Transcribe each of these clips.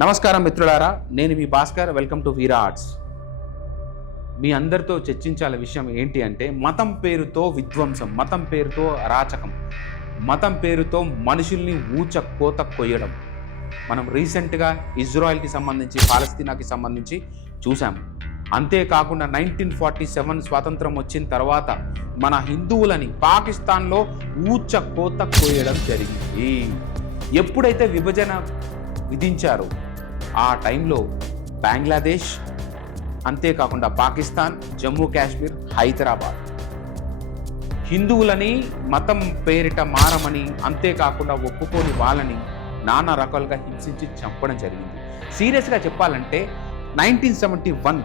నమస్కారం మిత్రులారా, నేను మీ Bhaskar. Welcome to Veera Arts. మీ అందరితో చర్చించాల విషయం ఏంటి అంటే మతం పేరుతో విధ్వంసం, మతం పేరుతో అరాచకం, మతం పేరుతో మనుషుల్ని ఊచ కోత కొయ్యడం. మనం రీసెంట్గా ఇజ్రాయెల్కి సంబంధించి, పాలస్తీనాకి సంబంధించి చూసాం. అంతేకాకుండా 1947 స్వాతంత్రం వచ్చిన తర్వాత మన హిందువులని పాకిస్తాన్లో ఊచ కోత కోయడం జరిగింది. ఎప్పుడైతే విభజన విధించారో ఆ టైంలో బంగ్లాదేశ్, అంతేకాకుండా పాకిస్తాన్, జమ్మూ కాశ్మీర్, హైదరాబాద్ హిందువులని మతం పేరిట మారమని, అంతేకాకుండా ఒప్పుకోని వాళ్ళని నానా రకాలుగా హింసించి చంపడం జరిగింది. సీరియస్గా చెప్పాలంటే 1971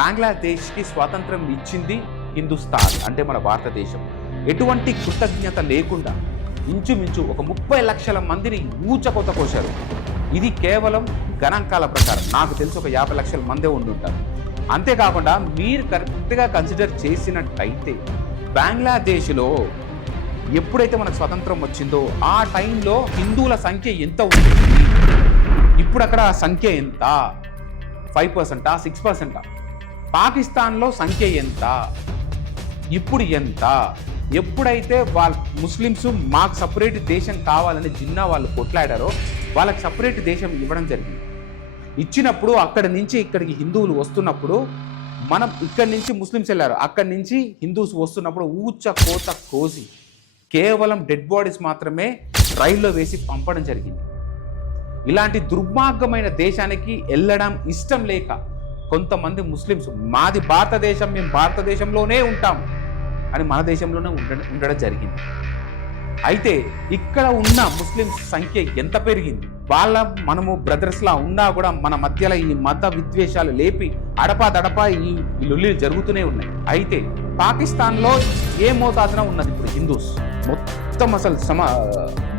బంగ్లాదేశ్కి స్వాతంత్రం ఇచ్చింది హిందుస్థాన్, అంటే మన భారతదేశం. ఎటువంటి కృతజ్ఞత లేకుండా ఇంచుమించు ఒక 30 లక్షల మందిని ఊచకోత కోశారు. ఇది కేవలం గణాంకాల ప్రకారం. నాకు తెలిసి ఒక 50 లక్షల మందే ఉండుంటారు. అంతేకాకుండా మీరు కరెక్ట్గా కన్సిడర్ చేసినట్టయితే బంగ్లాదేశ్లో ఎప్పుడైతే మనకు స్వతంత్రం వచ్చిందో ఆ టైంలో హిందువుల సంఖ్య ఎంత ఉండేది? ఇప్పుడు అక్కడ సంఖ్య ఎంత? 5%, 6%? పాకిస్తాన్లో సంఖ్య ఎంత? ఇప్పుడు ఎంత? ఎప్పుడైతే వాళ్ళ ముస్లిమ్స్ మాకు సపరేట్ దేశం కావాలని జిన్నా వాళ్ళు కొట్లాడారో వాళ్ళకి సపరేట్ దేశం ఇవ్వడం జరిగింది. ఇచ్చినప్పుడు అక్కడి నుంచి ఇక్కడికి హిందువులు వస్తున్నప్పుడు, మనం ఇక్కడి నుంచి ముస్లిమ్స్ వెళ్ళారు, అక్కడి నుంచి హిందూస్ వస్తున్నప్పుడు ఊచ కోత కోసి కేవలం డెడ్ బాడీస్ మాత్రమే రైల్లో వేసి పంపడం జరిగింది. ఇలాంటి దుర్మార్గమైన దేశానికి వెళ్ళడం ఇష్టం లేక కొంతమంది ముస్లిమ్స్ మాది భారతదేశం, మేము భారతదేశంలోనే ఉంటాం అని మన దేశంలోనే ఉండడం జరిగింది. అయితే ఇక్కడ ఉన్న ముస్లిమ్స్ సంఖ్య ఎంత పెరిగింది? మనము బ్రదర్స్లా ఉన్నా కూడా మన మధ్యలో ఈ మత విద్వేషాలు లేపి అడపా ఈ లొల్లి జరుగుతూనే ఉన్నాయి. అయితే పాకిస్తాన్లో ఏ మోతాదున ఉన్నది ఇప్పుడు హిందూస్ మొత్తం? అసలు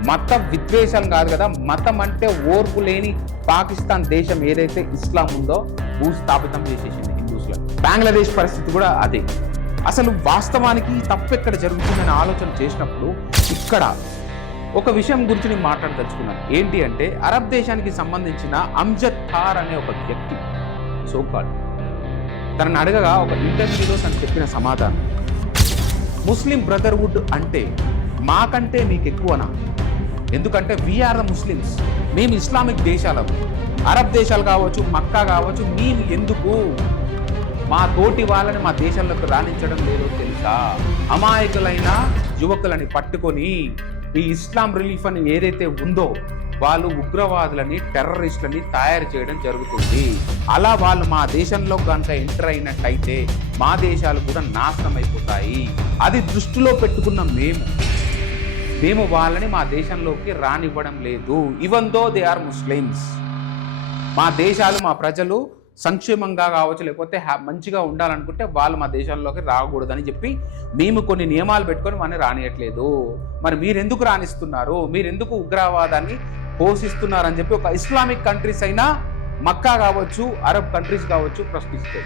మత విద్వేషాలు కాదు కదా, మతం అంటే ఓర్పు లేని పాకిస్తాన్ దేశం ఏదైతే ఇస్లాం ఉందో భూస్థాపితం చేసేసింది హిందూస్లో. బంగ్లాదేశ్ పరిస్థితి కూడా అదే. అసలు వాస్తవానికి తప్పు ఎక్కడ జరుగుతుందని ఆలోచన చేసినప్పుడు ఇక్కడ ఒక విషయం గురించి నేను మాట్లాడదలుచుకున్నాను. ఏంటి అంటే అరబ్ దేశానికి సంబంధించిన అమ్జద్ ఖార్ అనే ఒక వ్యక్తి, సోకాల్, తనని అడగగా ఒక ఇంటర్వ్యూలో తను చెప్పిన సమాధానం, ముస్లిం బ్రదర్హుడ్ అంటే మాకంటే మీకు ఎక్కువనా? ఎందుకంటే వీఆర్ ద ముస్లిమ్స్, మేము ఇస్లామిక్ దేశాలకు, అరబ్ దేశాలు కావచ్చు, మక్కా కావచ్చు, మేము ఎందుకు మా తోటి వాళ్ళని మా దేశంలోకి రాణించడం లేదో తెలుసా? అమాయకులైన యువకులని పట్టుకొని ఈ ఇస్లాం రిలీఫ్ అని ఏదైతే ఉందో వాళ్ళు ఉగ్రవాదులని, టెర్రరిస్టులని తయారు చేయడం జరుగుతుంది. అలా వాళ్ళు మా దేశంలో కనుక ఎంటర్ అయినట్టయితే మా దేశాలు కూడా నాశనం అయిపోతాయి. అది దృష్టిలో పెట్టుకున్న మేము వాళ్ళని మా దేశంలోకి రానివ్వడం లేదు. Even though they are Muslims. మా దేశాలు, మా ప్రజలు సంక్షేమంగా కావచ్చు, లేకపోతే మంచిగా ఉండాలనుకుంటే వాళ్ళు మా దేశంలోకి రాకూడదని చెప్పి మేము కొన్ని నియమాలు పెట్టుకొని వాళ్ళని రానియట్లేదు. మరి మీరెందుకు రాణిస్తున్నారు? మీరెందుకు ఉగ్రవాదాన్ని పోషిస్తున్నారని చెప్పి ఒక ఇస్లామిక్ కంట్రీస్ అయినా, మక్కా కావచ్చు, అరబ్ కంట్రీస్ కావచ్చు ప్రశ్నిస్తాయి.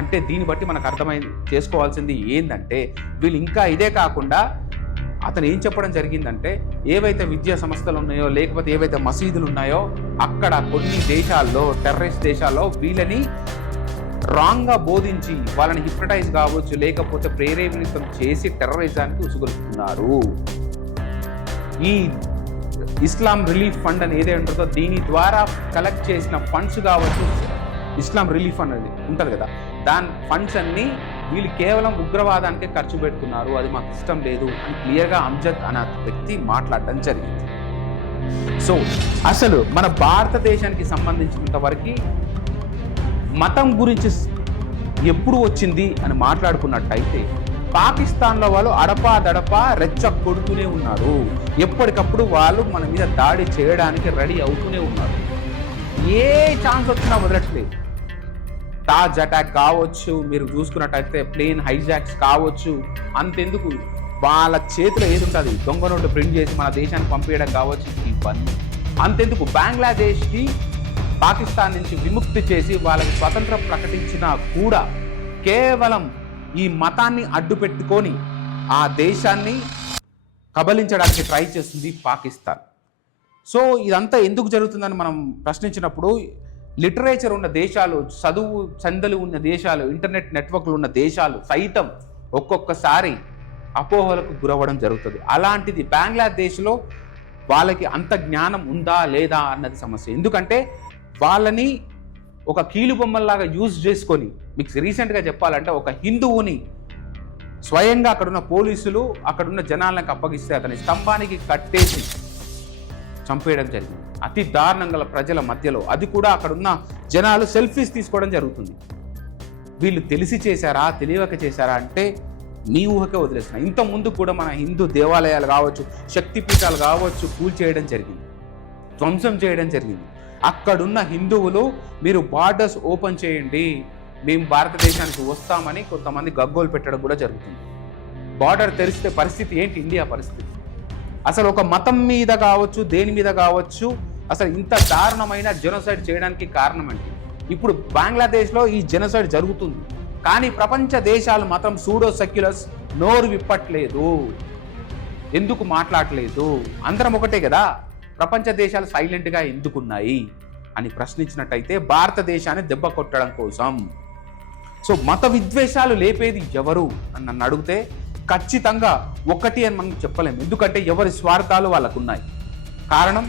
అంటే దీన్ని బట్టి మనకు అర్థమైంది చేసుకోవాల్సింది ఏంటంటే వీళ్ళు ఇంకా ఇదే కాకుండా అతను ఏం చెప్పడం జరిగిందంటే ఏవైతే విద్యా సంస్థలు ఉన్నాయో, లేకపోతే ఏవైతే మసీదులు ఉన్నాయో అక్కడ కొన్ని దేశాల్లో, టెర్రరిస్ట్ దేశాల్లో వీళ్ళని రాంగ్గా బోధించి వాళ్ళని హిప్నటైజ్ కావచ్చు, లేకపోతే ప్రేరేపితం చేసి టెర్రరిజానికి ఉసుగొలుపుతున్నారు. ఈ ఇస్లాం రిలీఫ్ ఫండ్ అని ఏదైతే ఉంటుందో దీని ద్వారా కలెక్ట్ చేసిన ఫండ్స్ కావచ్చు, ఇస్లాం రిలీఫ్ అనేది ఉంటుంది కదా, దాని ఫండ్స్ అన్ని వీళ్ళు కేవలం ఉగ్రవాదానికే ఖర్చు పెడుతున్నారు, అది మాకు ఇష్టం లేదు అని క్లియర్గా అమ్జద్ అనే వ్యక్తి మాట్లాడడం జరిగింది. సో అసలు మన భారతదేశానికి సంబంధించినంత వరకు మతం గురించి ఎప్పుడు వచ్చింది అని మాట్లాడుకున్నట్టయితే పాకిస్తాన్లో వాళ్ళు అడపా రెచ్చ కొడుతూనే ఉన్నారు. ఎప్పటికప్పుడు వాళ్ళు మన మీద దాడి చేయడానికి రెడీ అవుతూనే ఉన్నారు. ఏ ఛాన్స్ వచ్చినా వదలట్లేదు. తాజ్ అటాక్ కావచ్చు, మీరు చూసుకున్నట్టయితే ప్లేన్ హైజాక్స్ కావచ్చు, అంతెందుకు వాళ్ళ చేతిలో ఏది ఉంటుంది దొంగ నోటు ప్రింట్ చేసి మన దేశానికి పంపించడం కావచ్చు, ఇవన్నీ అంతెందుకు బంగ్లాదేశ్కి పాకిస్తాన్ నుంచి విముక్తి చేసి వాళ్ళకి స్వతంత్రం ప్రకటించినా కూడా కేవలం ఈ మతాన్ని అడ్డు పెట్టుకొని ఆ దేశాన్ని కబలించడానికి ట్రై చేస్తుంది పాకిస్తాన్. సో ఇదంతా ఎందుకు జరుగుతుందని మనం ప్రశ్నించినప్పుడు లిటరేచర్ ఉన్న దేశాలు, చదువు సందలు ఉన్న దేశాలు, ఇంటర్నెట్ నెట్వర్క్లు ఉన్న దేశాలు సైతం ఒక్కొక్కసారి అపోహలకు గురవ్వడం జరుగుతుంది. అలాంటిది బంగ్లాదేశ్లో వాళ్ళకి అంత జ్ఞానం ఉందా లేదా అన్నది సమస్య. ఎందుకంటే వాళ్ళని ఒక కీలుబొమ్మల్లాగా యూజ్ చేసుకొని, మీకు రీసెంట్గా చెప్పాలంటే ఒక హిందువుని స్వయంగా అక్కడున్న పోలీసులు అక్కడున్న జనాలకు అప్పగిస్తే అతని స్తంభానికి కట్టేసి చంపేయడం జరిగింది అతి దారుణంగా ప్రజల మధ్యలో. అది కూడా అక్కడున్న జనాలు సెల్ఫీస్ తీసుకోవడం జరుగుతుంది. వీళ్ళు తెలిసి చేశారా తెలియక చేశారా అంటే మీ ఊహకే వదిలేస్తున్నా. ఇంత ముందు కూడా మన హిందూ దేవాలయాలు కావచ్చు, శక్తిపీఠాలు కావచ్చు కూల్చేయడం జరిగింది, ధ్వంసం చేయడం జరిగింది. అక్కడున్న హిందువులు మీరు బార్డర్స్ ఓపెన్ చేయండి, మేము భారతదేశానికి వస్తామని కొంతమంది గగ్గోలు పెట్టడం కూడా జరుగుతుంది. బార్డర్ తెరిస్తే పరిస్థితి ఏంటి ఇండియా పరిస్థితి? అసలు ఒక మతం మీద కావచ్చు, దేని మీద కావచ్చు, అసలు ఇంత దారుణమైన జెనోసైడ్ చేయడానికి కారణం ఏంటి? ఇప్పుడు బంగ్లాదేశ్లో ఈ జెనోసైడ్ జరుగుతుంది, కానీ ప్రపంచ దేశాలు మాత్రం సూడో సెక్యులర్స్ నోరు విప్పట్లేదు. ఎందుకు మాట్లాడలేదు? అందరం ఒకటే కదా, ప్రపంచ దేశాలు సైలెంట్గా ఎందుకున్నాయి అని ప్రశ్నించినట్టయితే భారతదేశాన్ని దెబ్బ కొట్టడం కోసం. సో మత విద్వేషాలు లేపేది ఎవరు అని నన్ను అడిగితే ఖచ్చితంగా ఒకటి అని మనం చెప్పలేము. ఎందుకంటే ఎవరి స్వార్థాలు వాళ్ళకు ఉన్నాయి. కారణం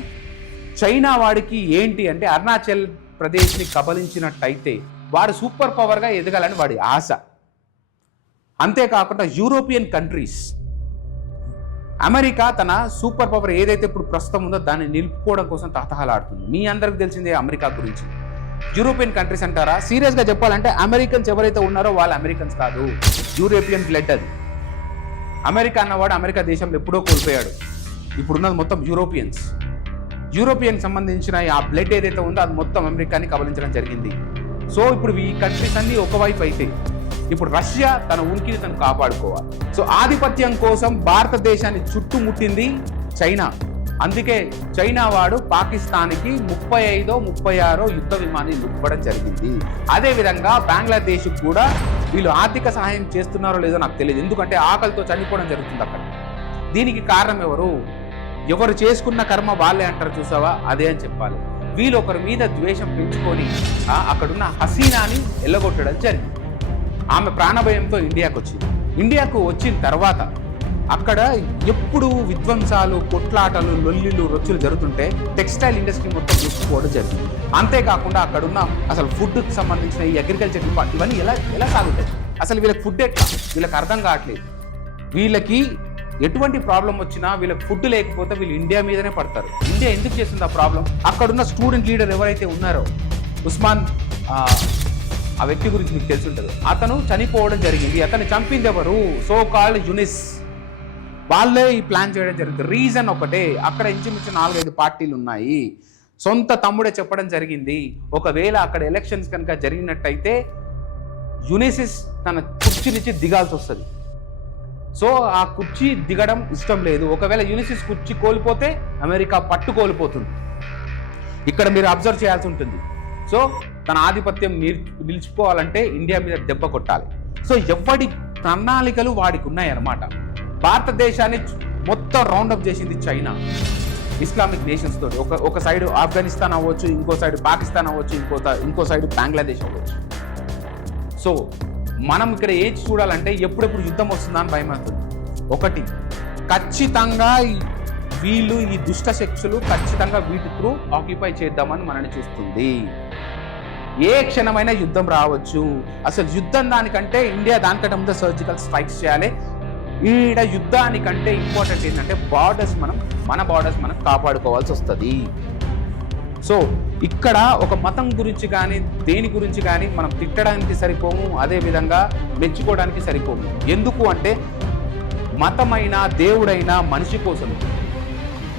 చైనా వాడికి ఏంటి అంటే అరుణాచల్ ప్రదేశ్ని కబలించినట్టయితే వాడు సూపర్ పవర్గా ఎదగాలని వాడి ఆశ. అంతేకాకుండా యూరోపియన్ కంట్రీస్, అమెరికా తన సూపర్ పవర్ ఏదైతే ఇప్పుడు ప్రస్తుతం ఉందో దాన్ని నిలుపుకోవడం కోసం తహతహలాడుతుంది. మీ అందరికి తెలిసిందే అమెరికా గురించి. యూరోపియన్ కంట్రీస్ అంటారా? సీరియస్గా చెప్పాలంటే అమెరికన్స్ ఎవరైతే ఉన్నారో వాళ్ళు అమెరికన్స్ కాదు, యూరోపియన్ బ్లడ్ అది. అమెరికా అన్నవాడు అమెరికా దేశంలో ఎప్పుడో కోల్పోయాడు. ఇప్పుడున్నది మొత్తం యూరోపియన్ సంబంధించిన ఆ బ్లడ్ ఏదైతే ఉందో అది మొత్తం అమెరికాని కబలించడం జరిగింది. సో ఇప్పుడు ఈ కంట్రీస్ అన్ని ఒకవైపు అయితే ఇప్పుడు రష్యా తన ఉనికిని తను కాపాడుకోవాలి. సో ఆధిపత్యం కోసం భారతదేశాన్ని చుట్టుముట్టింది చైనా. అందుకే చైనా వాడు పాకిస్తాన్కి 35-36 యుద్ధ విమానాలు ఇవ్వడం జరిగింది. అదేవిధంగా బంగ్లాదేశ్ కూడా వీళ్ళు ఆర్థిక సహాయం చేస్తున్నారో లేదో నాకు తెలియదు, ఎందుకంటే ఆకలితో చనిపోవడం జరుగుతుంది అక్కడ. దీనికి కారణం ఎవరు చేసుకున్న కర్మ వాళ్ళే అంటారు చూసావా, అదే అని చెప్పాలి. వీళ్ళు ఒకరి మీద ద్వేషం పెంచుకొని అక్కడున్న హసీనాని ఎల్లగొట్టడం జరిగింది. ఆమె ప్రాణభయంతో ఇండియాకు వచ్చిన తర్వాత అక్కడ ఎప్పుడు విధ్వంసాలు, కొట్లాటలు, లొల్లిలు, రొచ్చులు జరుగుతుంటే టెక్స్టైల్ ఇండస్ట్రీ మొత్తం చూసుకోవడం జరిగింది. అంతేకాకుండా అక్కడున్న అసలు ఫుడ్కి సంబంధించిన ఈ అగ్రికల్చర్ డిపార్ట్మెంట్ ఇవన్నీ ఎలా సాగుతాయి? అసలు వీళ్ళకి ఫుడ్ ఎట్లా? వీళ్ళకి అర్థం కావట్లేదు. వీళ్ళకి ఎటువంటి ప్రాబ్లం వచ్చినా వీళ్ళకి ఫుడ్ లేకపోతే వీళ్ళు ఇండియా మీదనే పడతారు. ఇండియా ఎందుకు చేస్తుంది ఆ ప్రాబ్లం? అక్కడున్న స్టూడెంట్ లీడర్ ఎవరైతే ఉన్నారో ఉస్మాన్, ఆ వ్యక్తి గురించి మీకు తెలిసి ఉంటుంది, అతను చనిపోవడం జరిగింది. అతన్ని చంపింది ఎవరు? సో కాల్డ్ యునిస్. వాళ్ళే ఈ ప్లాన్ చేయడం జరిగింది. రీజన్ ఒకటే, అక్కడ ఇంచుమించు 4-5 పార్టీలు ఉన్నాయి. సొంత తమ్ముడే చెప్పడం జరిగింది, ఒకవేళ అక్కడ ఎలక్షన్స్ కనుక జరిగినట్టయితే యునిసిస్ తన కుర్చీ నుంచి దిగాల్సి వస్తుంది. సో ఆ కుర్చీ దిగడం ఇష్టం లేదు. ఒకవేళ యునిసిస్ కుర్చీ కోల్పోతే అమెరికా పట్టు కోల్పోతుంది. ఇక్కడ మీరు అబ్జర్వ్ చేయాల్సి ఉంటుంది. సో తన ఆధిపత్యం నిలుచుకోవాలంటే ఇండియా మీద దెబ్బ కొట్టాలి. సో ఎవడి ప్రణాళికలు వాడికి ఉన్నాయన్నమాట. భారతదేశాన్ని మొత్తం రౌండప్ చేసింది చైనా ఇస్లామిక్ నేషన్స్ తోటి. ఒక సైడ్ ఆఫ్ఘనిస్తాన్ అవ్వచ్చు, ఇంకో సైడ్ పాకిస్తాన్ అవ్వచ్చు, ఇంకో సైడ్ బంగ్లాదేశ్ అవ్వచ్చు. సో మనం ఇక్కడ ఏది చూడాలంటే ఎప్పుడెప్పుడు యుద్ధం వస్తుందా అని భయం అవుతుంది. ఒకటి, ఖచ్చితంగా వీళ్ళు ఈ దుష్ట శక్తులు ఖచ్చితంగా వీటి త్రూ ఆక్యుపై చేద్దామని మనని చూస్తుంది. ఏ క్షణమైనా యుద్ధం రావచ్చు. అసలు యుద్ధం దానికంటే ఇండియా దానికంటే ముందు సర్జికల్ స్ట్రైక్స్ చేయాలి. ఈడ యుద్ధానికంటే ఇంపార్టెంట్ ఏంటంటే మన బార్డర్స్ మనం కాపాడుకోవాల్సి వస్తుంది. సో ఇక్కడ ఒక మతం గురించి కానీ దేని గురించి కానీ మనం తిట్టడానికి సరిపోము, అదేవిధంగా మెచ్చుకోవడానికి సరిపోము. ఎందుకు అంటే మతమైనా దేవుడైనా మనిషి కోసం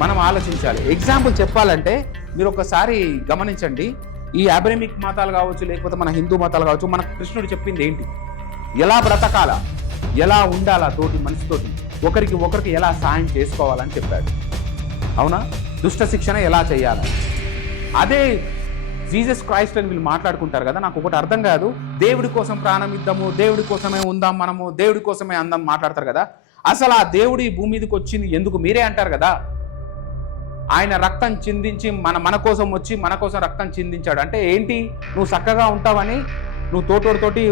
మనం ఆలోచించాలి. ఎగ్జాంపుల్ చెప్పాలంటే మీరు ఒకసారి గమనించండి, ఈ అబ్రమిక్ మతాలు కావచ్చు, లేకపోతే మన హిందూ మతాలు కావచ్చు, మన కృష్ణుడు చెప్పింది ఏంటి? ఎలా బ్రతకాలా, ఎలా ఉండాలా తోటి మనిషితోటి, ఒకరికి ఎలా సహాయం చేసుకోవాలని చెప్పాడు. అవునా? దుష్ట శిక్షణ ఎలా చేయాలి. అదే జీసస్ క్రైస్ట్ అని వీళ్ళు మాట్లాడుకుంటారు కదా, నాకు ఒకటి అర్థం కాదు. దేవుడి కోసం ప్రాణం ఇద్దాము, దేవుడి కోసమే ఉందాం, మనము దేవుడి కోసమే అందాం మాట్లాడతారు కదా. అసలు ఆ దేవుడు ఈ భూమి మీదకి వచ్చింది ఎందుకు? మీరే అంటారు కదా, ఆయన రక్తం చిందించి మన కోసం వచ్చి మన కోసం రక్తం చిందించాడు. అంటే ఏంటి, నువ్వు చక్కగా ఉంటావని, నువ్వు తోటోడితోటి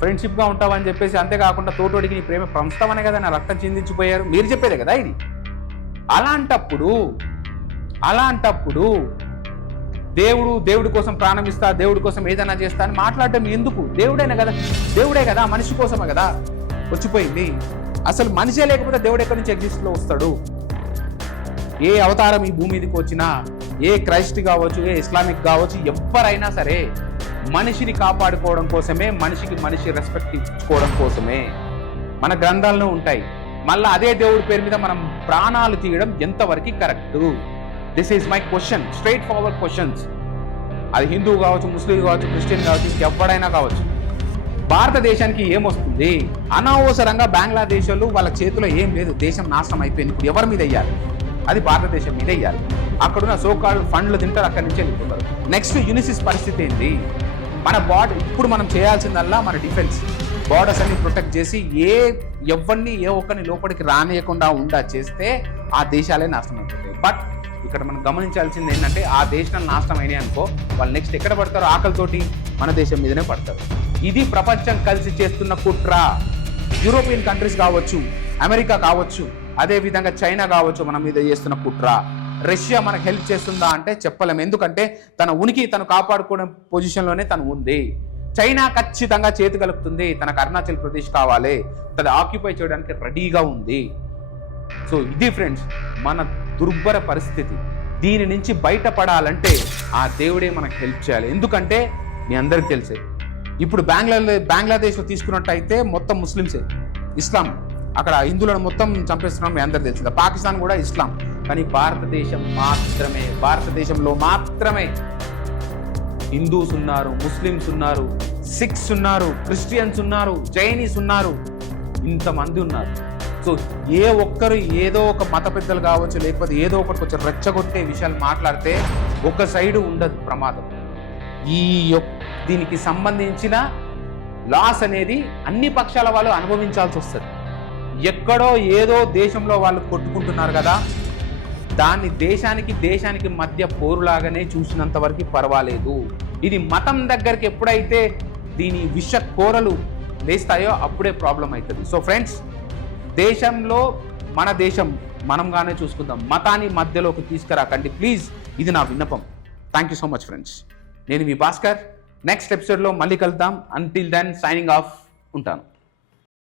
ఫ్రెండ్షిప్గా ఉంటావని చెప్పేసి, అంతేకాకుండా తోటోడికి నీ ప్రేమ పంచుతామనే కదా నా రక్తం చిందించిపోయారు, మీరు చెప్పేదే కదా ఇది. అలాంటప్పుడు దేవుడి కోసం ప్రాణం ఇస్తా, దేవుడి కోసం ఏదైనా చేస్తా అని మాట్లాడడం ఎందుకు? దేవుడే కదా, మనిషి కోసమే కదా వచ్చిపోయింది. అసలు మనిషే లేకపోతే దేవుడు ఎక్కడి నుంచి ఎగ్జిస్ట్లో వస్తాడు? ఏ అవతారం ఈ భూమి మీదకి వచ్చినా, ఏ క్రైస్ట్ కావచ్చు, ఏ ఇస్లామిక్ కావచ్చు, ఎవరైనా సరే మనిషిని కాపాడుకోవడం కోసమే, మనిషికి మనిషి రెస్పెక్ట్ ఇచ్చుకోవడం కోసమే మన గ్రంథాల్లో ఉంటాయి. మళ్ళీ అదే దేవుడి పేరు మీద మనం ప్రాణాలు తీయడం ఎంతవరకు correct? This is my question, straight forward questions. అది హిందూ కావచ్చు, ముస్లిం కావచ్చు, క్రిస్టియన్ కావచ్చు, ఇంకెవడైనా కావచ్చు. భారతదేశానికి ఏమొస్తుంది? అనవసరంగా బంగ్లాదేశ్ వాళ్ళ చేతిలో ఏం లేదు, దేశం నాశనం అయిపోయింది. ఇప్పుడు ఎవరి మీద వేయాలి? అది భారతదేశం మీద వేయాలి. అక్కడున్న సోకాల్ ఫండ్లు తింటారు, అక్కడి నుంచి వెళ్ళిపోతారు. నెక్స్ట్ యునిసిస్ పరిస్థితి ఏంటి? మన ఇప్పుడు మనం చేయాల్సిందల్లా మన డిఫెన్స్, బార్డర్స్ అన్ని ప్రొటెక్ట్ చేసి ఎవరిని ఏ ఒక్కరిని లోపలికి రానియకుండా చేస్తే ఆ దేశాలే నాశనం అయిపోతాయి. బట్ ఇక్కడ మనం గమనించాల్సింది ఏంటంటే, ఆ దేశాలు నాశనం అయినాయి అనుకో, వాళ్ళు నెక్స్ట్ ఎక్కడ పడతారో, ఆకలితోటి మన దేశం మీదనే పడతారు. ఇది ప్రపంచం కలిసి చేస్తున్న కుట్ర. యూరోపియన్ కంట్రీస్ కావచ్చు, అమెరికా కావచ్చు, అదేవిధంగా చైనా కావచ్చు, మన మీద చేస్తున్న కుట్ర. రష్యా మనకు హెల్ప్ చేస్తుందా అంటే చెప్పలేము, ఎందుకంటే తన ఉనికి తను కాపాడుకోవడం పొజిషన్లోనే తను ఉంది. చైనా ఖచ్చితంగా చేతి కలుపుతుంది, తనకు అరుణాచల్ ప్రదేశ్ కావాలి, తను ఆక్యుపై చేయడానికి రెడీగా ఉంది. సో ఇది ఫ్రెండ్స్ మన దుర్భర పరిస్థితి. దీని నుంచి బయటపడాలంటే ఆ దేవుడే మనకు హెల్ప్ చేయాలి. ఎందుకంటే మీ అందరికి తెలిసే, ఇప్పుడు బంగ్లాదేశ్లో తీసుకున్నట్టయితే మొత్తం ముస్లిమ్సే, ఇస్లాం, అక్కడ హిందువులను మొత్తం చంపేస్తున్నాం, మీ అందరికి తెలిసింది. పాకిస్తాన్ కూడా ఇస్లాం, కానీ భారతదేశంలో మాత్రమే హిందూస్ ఉన్నారు, ముస్లిమ్స్ ఉన్నారు, సిఖ్స్ ఉన్నారు, క్రిస్టియన్స్ ఉన్నారు, చైనీస్ ఉన్నారు, ఇంతమంది ఉన్నారు. సో ఏ ఒక్కరు ఏదో ఒక మత పెద్దలు కావచ్చు, లేకపోతే ఏదో ఒకటి కొంచెం రెచ్చగొట్టే విషయాలు మాట్లాడితే ఒక సైడు ఉండదు ప్రమాదం. దీనికి సంబంధించిన లాస్ అనేది అన్ని పక్షాల వాళ్ళు అనుభవించాల్సి వస్తుంది. ఎక్కడో ఏదో దేశంలో వాళ్ళు కొట్టుకుంటున్నారు కదా, దాన్ని దేశానికి మధ్య పోరులాగానే చూసినంత వరకు పర్వాలేదు. ఇది మతం దగ్గరికి ఎప్పుడైతే దీని విష కోరలు వేస్తాయో అప్పుడే ప్రాబ్లం అవుతుంది. సో ఫ్రెండ్స్, దేశంలో మన దేశం మనంగానే చూసుకుందాం, మతాన్ని మధ్యలోకి తీసుకురాకండి ప్లీజ్. ఇది నా విన్నపం. Thank you so much friends. నేను మీ భాస్కర్. నెక్స్ట్ ఎపిసోడ్లో మళ్ళీ కలుద్దాం. అంటిల్ దెన్ సైనింగ్ ఆఫ్ ఉంటాను.